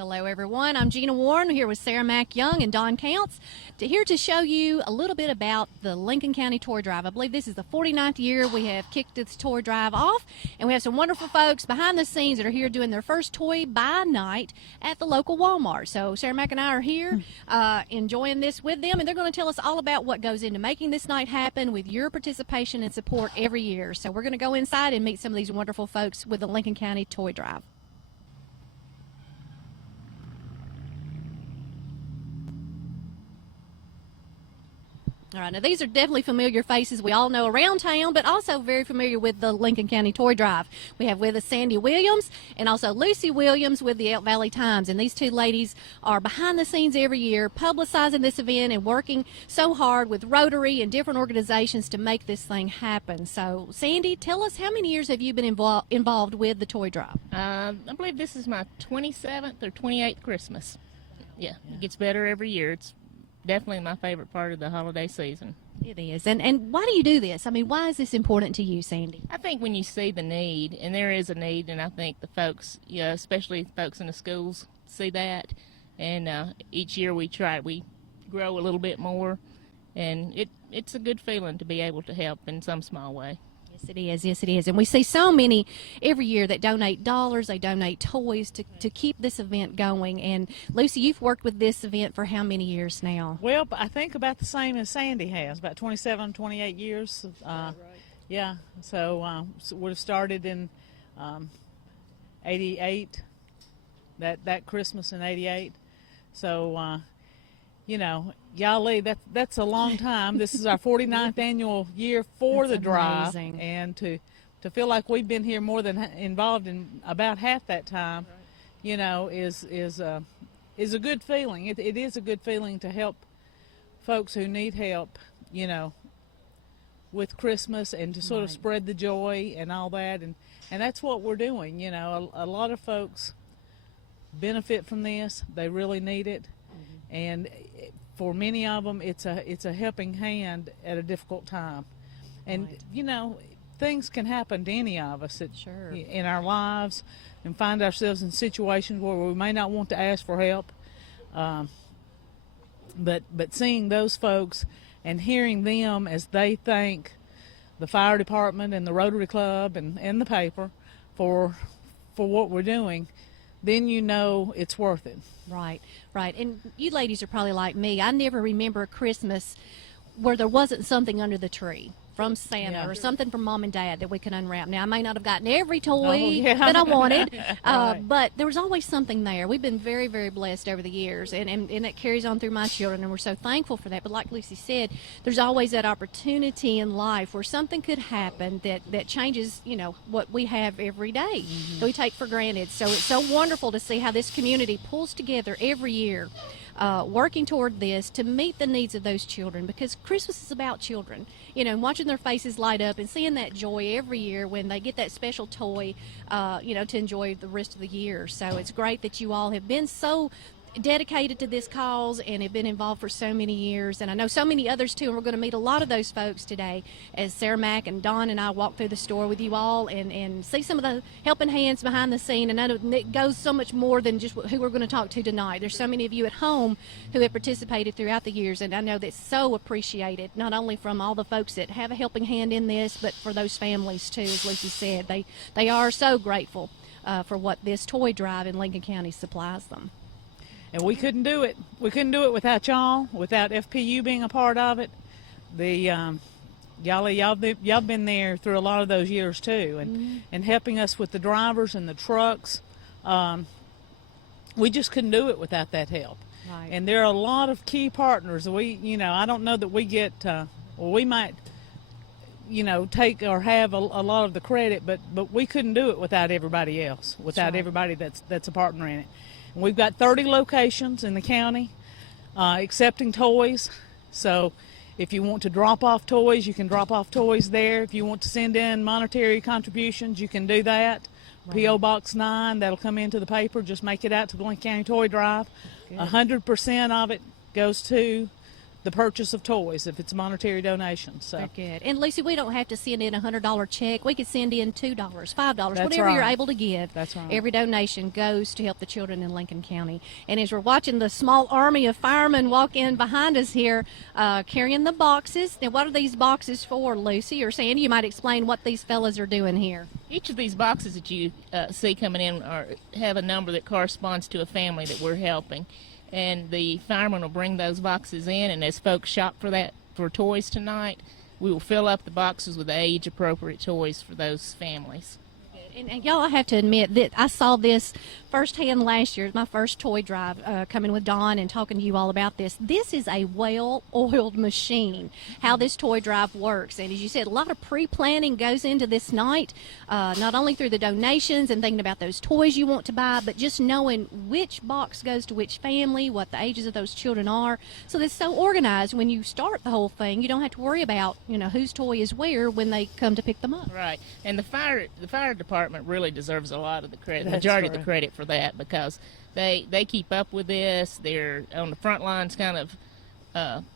Hello, everyone. I'm Gina Warren here with Sarah Mack Young and Don Counts, here to show you a little bit about the Lincoln County Toy Drive. I believe this is the 49th year we have kicked this toy drive off, and we have some wonderful folks behind the scenes that are here doing their first toy buy night at the local Walmart. So Sarah Mack and I are here enjoying this with them, and they're going to tell us all about what goes into making this night happen with your participation and support every year. So we're going to go inside and meet some of these wonderful folks with the Lincoln County Toy Drive. All right, now these are definitely familiar faces we all know around town, but also very familiar with the Lincoln County Toy Drive. We have with us Sandy Williams and also Lucy Williams with the Elk Valley Times, and these two ladies are behind the scenes every year publicizing this event and working so hard with Rotary and different organizations to make this thing happen. So Sandy, tell us, how many years have you been involved with the Toy Drive? I believe this is my 27th or 28th Christmas. Yeah, it gets better every year. It's definitely my favorite part of the holiday season. It is. And why do you do this? I mean, why is this important to you, Sandy? I think when you see the need, and there is a need, and I think the folks, especially folks in the schools, see that. And each year we grow a little bit more, and it's a good feeling to be able to help in some small way. Yes, it is. Yes, it is. And we see so many every year that donate dollars, they donate toys to keep this event going. And Lucy, you've worked with this event for how many years now? Well, I think about the same as Sandy has, about 27, 28 years. Right. Yeah, so would have started in 88, that Christmas in 88. So, golly, that's a long time. This is our 49th annual year for the drive, and to feel like we've been here more than involved in about half that time, is a good feeling. It is a good feeling to help folks who need help, with Christmas, and to sort of spread the joy and all that, and that's what we're doing. A lot of folks benefit from this. They really need it. And for many of them, it's a helping hand at a difficult time. And, things can happen to any of us in our lives, and find ourselves in situations where we may not want to ask for help. But seeing those folks and hearing them as they thank the fire department and the Rotary Club and the paper for what we're doing, then it's worth it. Right. And you ladies are probably like me. I never remember a Christmas where there wasn't something under the tree from Santa or something from Mom and Dad that we could unwrap. Now, I may not have gotten every toy that I wanted, but there was always something there. We've been very, very blessed over the years, and that carries on through my children, and we're so thankful for that. But like Lucy said, there's always that opportunity in life where something could happen that changes, what we have every day that we take for granted. So it's so wonderful to see how this community pulls together every year, working toward this to meet the needs of those children, because Christmas is about children, and watching their faces light up and seeing that joy every year when they get that special toy, to enjoy the rest of the year. So it's great that you all have been so dedicated to this cause and have been involved for so many years, and I know so many others too, and we're going to meet a lot of those folks today as Sarah Mack and Don and I walk through the store with you all and see some of the helping hands behind the scene. And I know it goes so much more than just who we're going to talk to tonight. There's so many of you at home who have participated throughout the years, and I know that's so appreciated, not only from all the folks that have a helping hand in this, but for those families too. As Lucy said, they are so grateful for what this toy drive in Lincoln County supplies them. And we couldn't do it. We couldn't do it without y'all, without FPU being a part of it. Y'all been there through a lot of those years too, and helping us with the drivers and the trucks. We just couldn't do it without that help. Right. And there are a lot of key partners. I don't know that we get, we might, take or have a lot of the credit, but we couldn't do it without everybody else, without everybody that's a partner in it. We've got 30 locations in the county accepting toys. So if you want to drop off toys, you can drop off toys there. If you want to send in monetary contributions, you can do that. P.O. Box 9, that'll come into the paper. Just make it out to the Lincoln County Toy Drive. 100% of it goes to the purchase of toys if it's a monetary donation. So Very good. And Lucy, we don't have to send in a $100 check. We could send in $2, $5, That's whatever you're right. able to give. That's right. Every donation goes to help the children in Lincoln County. And as we're watching the small army of firemen walk in behind us here, carrying the boxes. Now, what are these boxes for, Lucy or Sandy? You might explain what these fellas are doing here. Each of these boxes that you see coming in have a number that corresponds to a family that we're helping. And the firemen will bring those boxes in, and as folks shop for toys tonight, we will fill up the boxes with age-appropriate toys for those families. And y'all, I have to admit that I saw this firsthand last year, my first toy drive, coming with Dawn and talking to you all about this. This is a well-oiled machine, how this toy drive works. And as you said, a lot of pre-planning goes into this night, not only through the donations and thinking about those toys you want to buy, but just knowing which box goes to which family, what the ages of those children are. So it's so organized. When you start the whole thing, you don't have to worry about, whose toy is where when they come to pick them up. Right. And the fire department really deserves a lot of the credit, That's majority of the correct. credit for that, because they keep up with this. They're on the front lines kind of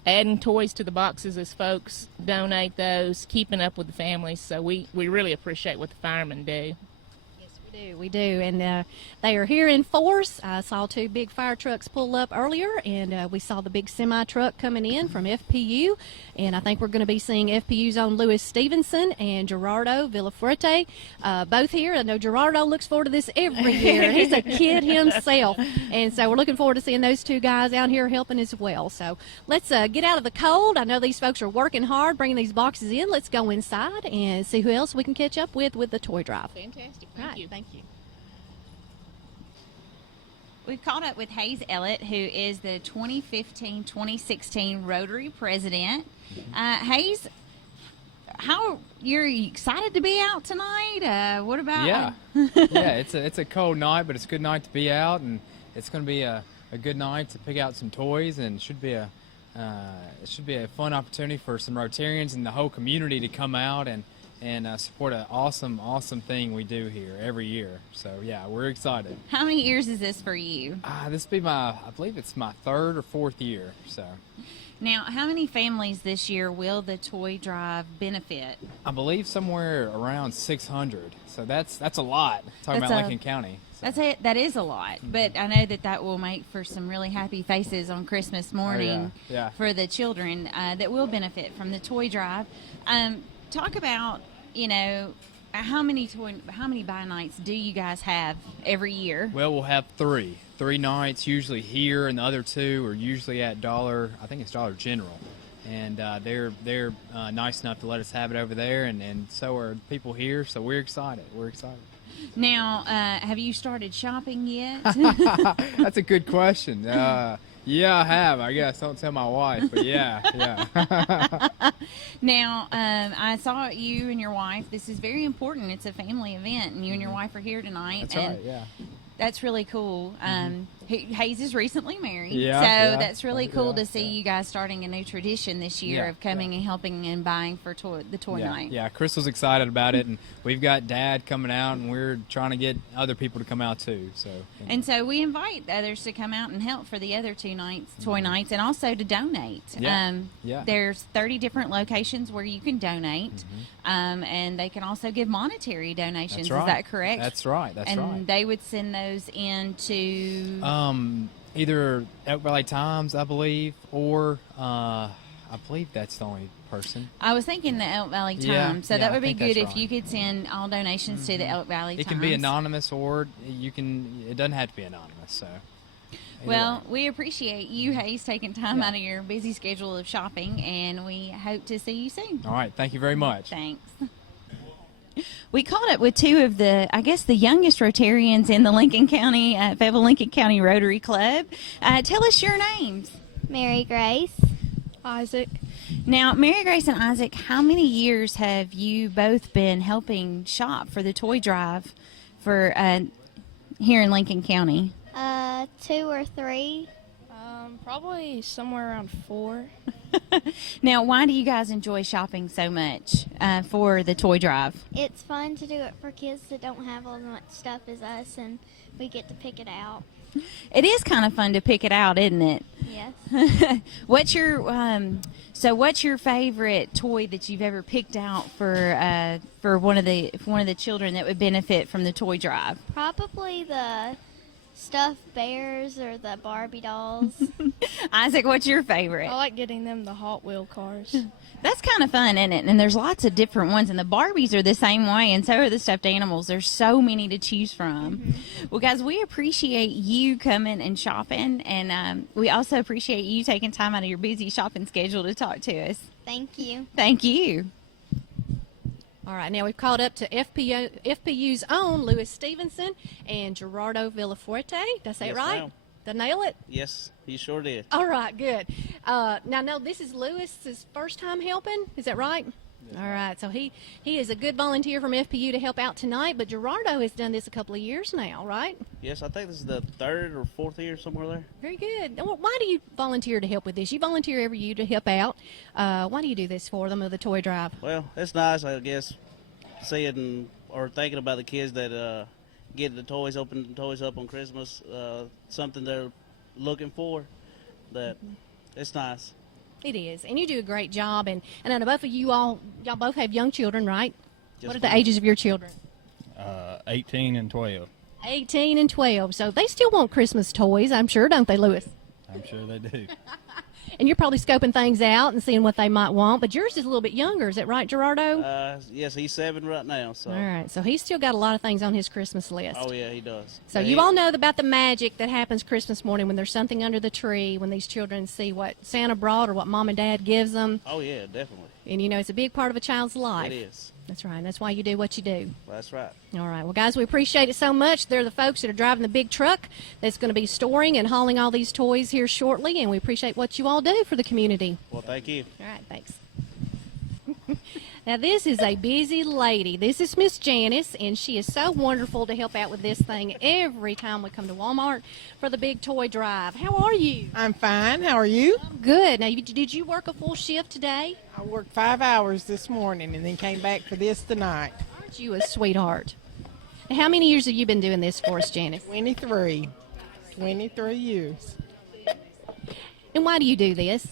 adding toys to the boxes as folks donate those, keeping up with the families. So we really appreciate what the firemen do. We do, and they are here in force. I saw 2 big fire trucks pull up earlier, and we saw the big semi truck coming in from FPU, and I think we're going to be seeing FPU's own Stevenson and Gerardo Villafort, both here. I know Gerardo looks forward to this every year. He's a kid himself, and so we're looking forward to seeing those 2 guys out here helping as well. So let's get out of the cold. I know these folks are working hard bringing these boxes in. Let's go inside and see who else we can catch up with the toy drive. Fantastic. Thank you. Thank you. We've caught up with Hayes Ellett, who is the 2015-2016 Rotary president. Hayes, you're excited to be out tonight? What about? Yeah, yeah. It's a cold night, but it's a good night to be out, and it's going to be a good night to pick out some toys, and it should be a fun opportunity for some Rotarians and the whole community to come out and support an awesome thing we do here every year. So yeah, we're excited. How many years is this for you? This will be I believe it's my 3rd or 4th year. So Now, how many families this year will the toy drive benefit? I believe somewhere around 600. So that's a lot. Talking about Lincoln County. So. That is a lot, but I know that will make for some really happy faces on Christmas morning yeah. for the children that will benefit from the toy drive. Talk about, how many buy nights do you guys have every year? Well, we'll have 3 nights usually here, and the other 2 are usually at Dollar General, and they're nice enough to let us have it over there, and so are people here. So we're excited. Now, have you started shopping yet? That's a good question. Yeah, I have. I guess don't tell my wife, but yeah. Now, I saw you and your wife. This is very important. It's a family event, and you and your wife are here tonight. That's and right. Yeah. That's really cool. Hayes is recently married, Yeah, so yeah. that's really cool Yeah, to see you guys starting a new tradition this year Yeah, of coming and helping and buying for the toy night. Yeah, Crystal's excited about it, and we've got Dad coming out, and we're trying to get other people to come out too. So. And so we invite others to come out and help for the other 2 nights, toy nights, and also to donate. Yeah. There's 30 different locations where you can donate, and they can also give monetary donations. That's right. Is that correct? That's right. And they would send those in to... either Elk Valley Times, I believe, or I believe that's the only person. I was thinking the Elk Valley Times, Yeah, so yeah, that I would be think good that's if you could send all donations to the Elk Valley Times. It can be anonymous, or it doesn't have to be anonymous. So. Well, we appreciate you, Hayes, taking time out of your busy schedule of shopping, and we hope to see you soon. All right. Thank you very much. Thanks. We caught up with 2 of the youngest Rotarians in the Lincoln County, Fayetteville Lincoln County Rotary Club. Tell us your names. Mary Grace. Isaac. Now, Mary Grace and Isaac, how many years have you both been helping shop for the toy drive for here in Lincoln County? 2 or 3. Probably somewhere around 4. Now, why do you guys enjoy shopping so much for the toy drive? It's fun to do it for kids that don't have as much stuff as us, and we get to pick it out. It is kind of fun to pick it out, isn't it? Yes. What's your favorite toy that you've ever picked out for one of the children that would benefit from the toy drive? Probably the stuffed bears or the Barbie dolls. Isaac, what's your favorite? I like getting them the Hot Wheel cars. That's kind of fun, isn't it? And there's lots of different ones, and the Barbies are the same way, and so are the stuffed animals. There's so many to choose from. Well, guys, we appreciate you coming and shopping, and we also appreciate you taking time out of your busy shopping schedule to talk to us. Thank you. Thank you. All right, now we've called up to FPU's own Louis Stevenson and Gerardo Villafort. Did I say it Yes, right? ma'am. Did I nail it? Yes, he sure did. All right, good. Now, no, this is Louis's first time helping. Is that right? All right, so he is a good volunteer from FPU to help out tonight, but Gerardo has done this a couple of years now, right? Yes, I think this is the 3rd or 4th year, somewhere there. Very good. Well, why do you volunteer to help with this? You volunteer every year to help out. Why do you do this for them with the toy drive? Well, it's nice, I guess, seeing or thinking about the kids that get the toys, open the toys up on Christmas, something they're looking for. That it's nice. It is, and you do a great job. And I know both of y'all both have young children, right? Yes, What are the ma'am. ages of your children? 18 and 12. 18 and 12. So they still want Christmas toys, I'm sure, don't they, Louis? I'm sure they do. And you're probably scoping things out and seeing what they might want. But yours is a little bit younger, is that right, Gerardo? Yes, he's 7 right now. So. All right, so he's still got a lot of things on his Christmas list. Oh yeah, he does. So Yeah, you all know about the magic that happens Christmas morning when there's something under the tree, when these children see what Santa brought or what Mom and Dad gives them. Oh yeah, definitely. And, you know, it's a big part of a child's life. It is. That's right. And that's why you do what you do. That's right. All right. Well, guys, we appreciate it so much. They're the folks that are driving the big truck that's going to be storing and hauling all these toys here shortly, and we appreciate what you all do for the community. Well, thank you. All right. Thanks. Now, this is a busy lady. This is Miss Janice, and she is so wonderful to help out with this thing every time we come to Walmart for the big toy drive. How are you? I'm fine. How are you? Good. Now, did you work a full shift today? I worked 5 hours this morning and then came back for this tonight. Aren't you a sweetheart? Now, how many years have you been doing this for us, Janice? 23 years. And why do you do this?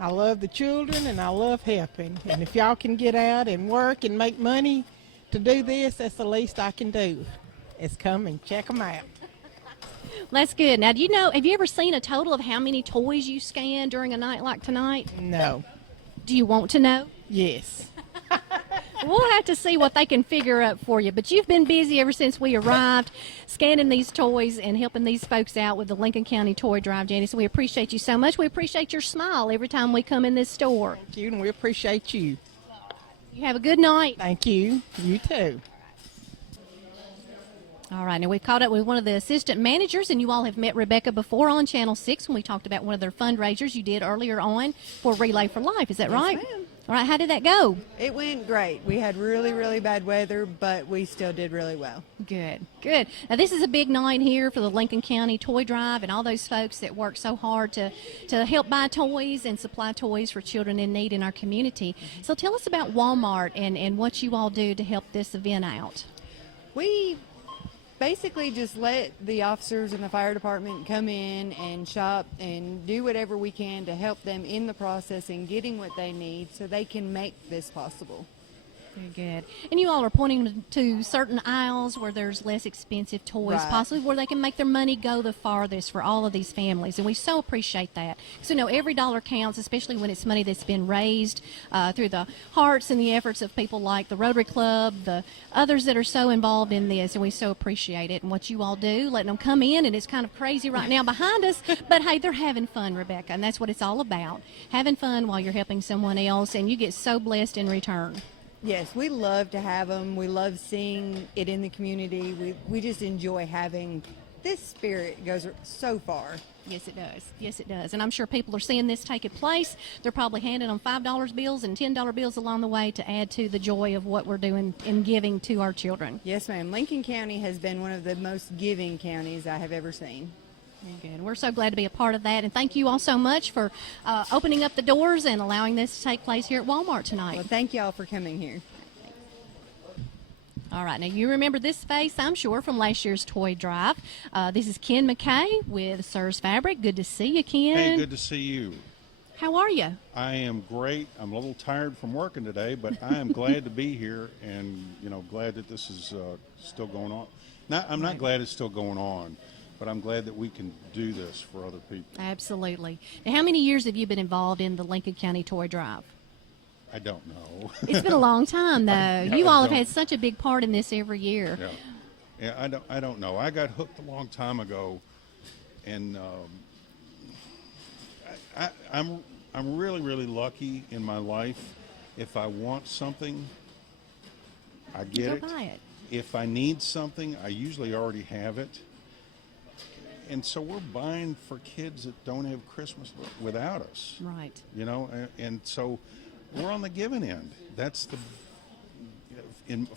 I love the children and I love helping. And if y'all can get out and work and make money to do this, that's the least I can do. Is come and check them out. That's good. Now, have you ever seen a total of how many toys you scan during a night like tonight? No. Do you want to know? Yes. We'll have to see what they can figure up for you. But you've been busy ever since we arrived, scanning these toys and helping these folks out with the Lincoln County Toy Drive, Janice. We appreciate you so much. We appreciate your smile every time we come in this store. Thank you, and we appreciate you. You have a good night. Thank you. You too. All right, now we've caught up with one of the assistant managers, and you all have met Rebecca before on Channel 6 when we talked about one of their fundraisers you did earlier on for Relay for Life. Is that right? Yes, ma'am. All right, how did that go? It went great. We had really, really bad weather, but we still did really well. Good, good. Now, this is a big night here for the Lincoln County Toy Drive and all those folks that work so hard to help buy toys and supply toys for children in need in our community. So tell us about Walmart and what you all do to help this event out. We basically just let the officers and the fire department come in and shop and do whatever we can to help them in the process in getting what they need so they can make this possible. Very good. And you all are pointing to certain aisles where there's less expensive toys, Right. possibly where they can make their money go the farthest for all of these families. And we so appreciate that. So, every dollar counts, especially when it's money that's been raised through the hearts and the efforts of people like the Rotary Club, the others that are so involved in this. And we so appreciate it and what you all do, letting them come in. And it's kind of crazy right now behind us. But, hey, they're having fun, Rebecca. And that's what it's all about. Having fun while you're helping someone else. And you get so blessed in return. Yes, we love to have them. We love seeing it in the community. We just enjoy having this spirit goes so far. Yes, it does. Yes, it does. And I'm sure people are seeing this taking place. They're probably handing them $5 bills and $10 bills along the way to add to the joy of what we're doing in giving to our children. Yes, ma'am. Lincoln County has been one of the most giving counties I have ever seen. Very good. We're so glad to be a part of that. And thank you all so much for opening up the doors and allowing this to take place here at Walmart tonight. Well, thank y'all for coming here. All right, now you remember this face, I'm sure, from last year's toy drive. This is Ken McKay with Sirs Fabric. Good to see you, Ken. Hey, good to see you. How are you? I am great. I'm a little tired from working today, but I am glad to be here and, glad that this is still going on. I'm not glad it's still going on, but I'm glad that we can do this for other people. Absolutely. Now, how many years have you been involved in the Lincoln County Toy Drive? I don't know. It's been a long time, though. Yeah, You all have had such a big part in this every year. Yeah, I don't know. I got hooked a long time ago, and I'm really, really lucky in my life. If I want something, I get Go buy it. If I need something, I usually already have it. And so we're buying for kids that don't have Christmas without us. Right. And so we're on the giving end. That's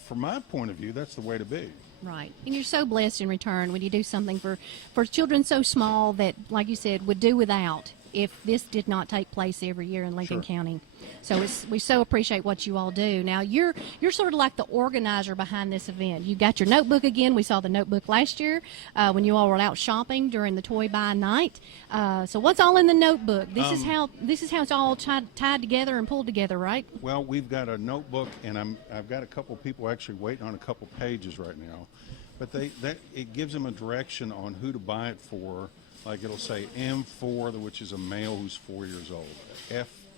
from my point of view, that's the way to be. Right. And you're so blessed in return when you do something for children so small that, like you said, would do without if this did not take place every year in Lincoln County. So we so appreciate what you all do. Now, you're sort of like the organizer behind this event. You got your notebook again. We saw the notebook last year when you all were out shopping during the Toy Buy Night. So what's all in the notebook? This is how it's all tied together and pulled together, right? Well, we've got a notebook, and I've got a couple people actually waiting on a couple pages right now. But it gives them a direction on who to buy it for. Like it'll say M4, which is a male who's 4 years old.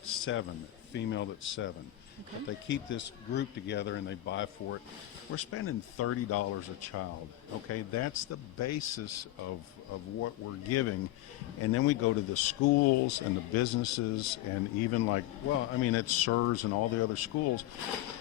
F7, female that's 7. Okay. But they keep this group together and they buy for it. We're spending $30 a child. Okay, that's the basis of what we're giving. And then we go to the schools and the businesses and even it's SIRS and all the other schools.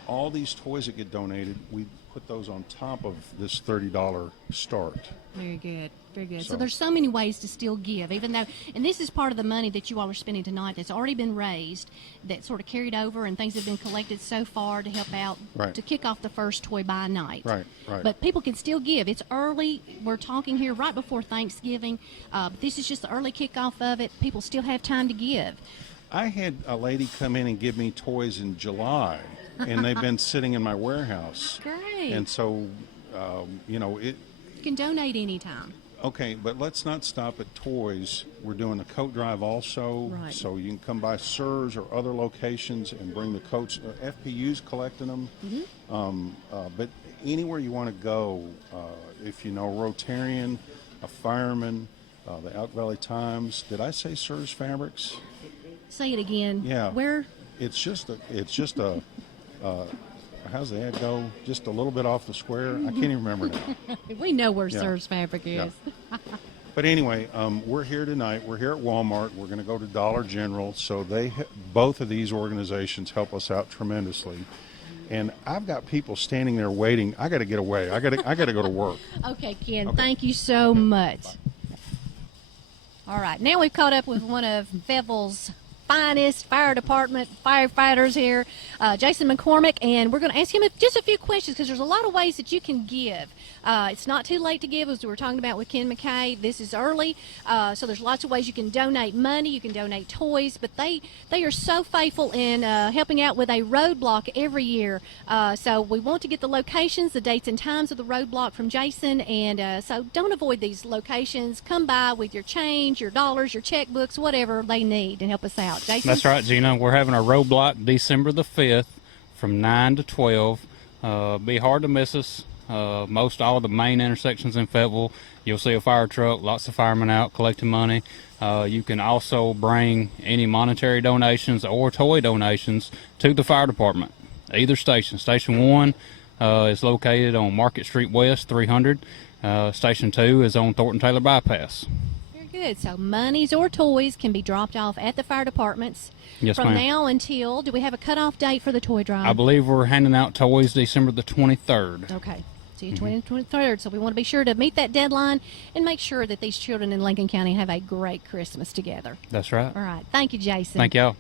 All these toys that get donated, we put those on top of this $30 start. Very good. Very good. So there's so many ways to still give, even though, and this is part of the money that you all are spending tonight that's already been raised, that sort of carried over, and things have been collected so far to help out to kick off the first Toy Buy Night. Right. But people can still give. It's early. We're talking here right before Thanksgiving. This is just the early kickoff of it. People still have time to give. I had a lady come in and give me toys in July, and they've been sitting in my warehouse. Great. And so, You can donate anytime. Okay, but let's not stop at toys. We're doing the coat drive also, so you can come by SIRS or other locations and bring the coats. FPU's collecting them, but anywhere you want to go, if you know Rotarian, a fireman, the Elk Valley Times. Did I say SIRS Fabrics? Say it again. Yeah. Where? It's just a. How's the ad go? Just a little bit off the square. I can't even remember now. We know where Sirs Fabric is. Yeah. But anyway, we're here tonight. We're here at Walmart. We're going to go to Dollar General. So both of these organizations help us out tremendously. And I've got people standing there waiting. I got to get away. I got to go to work. Okay, Ken. Okay. Thank you so much. Bye. All right. Now we've caught up with one of Bevel's finest fire department firefighters here, Jason McCormick, and we're going to ask him just a few questions because there's a lot of ways that you can give. It's not too late to give, as we were talking about with Ken McKay. This is early, so there's lots of ways you can donate money, you can donate toys, but they are so faithful in helping out with a roadblock every year. So we want to get the locations, the dates and times of the roadblock from Jason, and so don't avoid these locations. Come by with your change, your dollars, your checkbooks, whatever they need, and help us out. Jason? That's right, Gina. We're having a roadblock December the 5th from 9 to 12. Be hard to miss us. Most all of the main intersections in Fayetteville, you'll see a fire truck, lots of firemen out collecting money. You can also bring any monetary donations or toy donations to the fire department, either station. Station 1 is located on Market Street West, 300. Station 2 is on Thornton Taylor Bypass. Good. So monies or toys can be dropped off at the fire departments. Yes, from ma'am. now until, do we have a cutoff date for the toy drive? I believe we're handing out toys December the 23rd. Okay. So 23rd. So we want to be sure to meet that deadline and make sure that these children in Lincoln County have a great Christmas together. That's right. All right. Thank you, Jason. Thank y'all.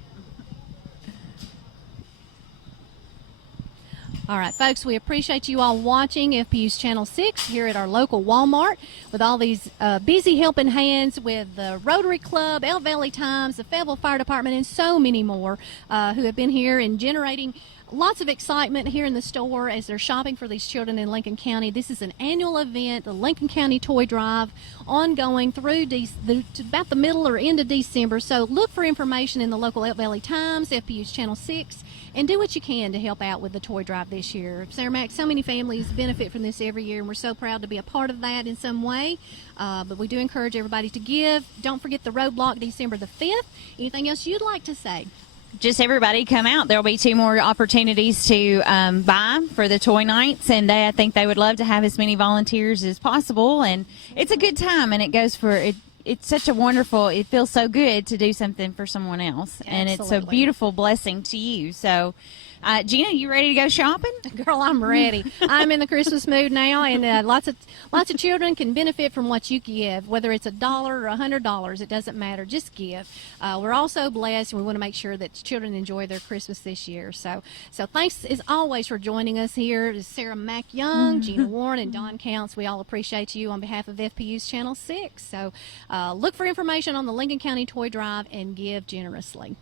All right, folks, we appreciate you all watching FPU's Channel 6 here at our local Walmart with all these busy helping hands with the Rotary Club, Elk Valley Times, the Fayetteville Fire Department, and so many more who have been here and generating lots of excitement here in the store as they're shopping for these children in Lincoln County. This is an annual event, the Lincoln County Toy Drive, ongoing through about the middle or end of December. So look for information in the local Elk Valley Times, FPU's Channel 6, and do what you can to help out with the toy drive this year. Sarah Mac, so many families benefit from this every year, and we're so proud to be a part of that in some way. But we do encourage everybody to give. Don't forget the roadblock December the 5th. Anything else you'd like to say? Just everybody come out. There'll be 2 more opportunities to buy for the toy nights, and I think they would love to have as many volunteers as possible. And it's a good time, and it goes for it. It's such a wonderful, it feels so good to do something for someone else. And it's a beautiful blessing to you. So, Gina, you ready to go shopping? Girl, I'm ready. I'm in the Christmas mood now, and lots of children can benefit from what you give, whether it's $1 or $100. It doesn't matter. Just give. We're also blessed, and we want to make sure that children enjoy their Christmas this year. So thanks as always for joining us here. Sarah Mac Young, Gina Warren, and Don Counts. We all appreciate you on behalf of FPU's Channel 6. So look for information on the Lincoln County Toy Drive and give generously.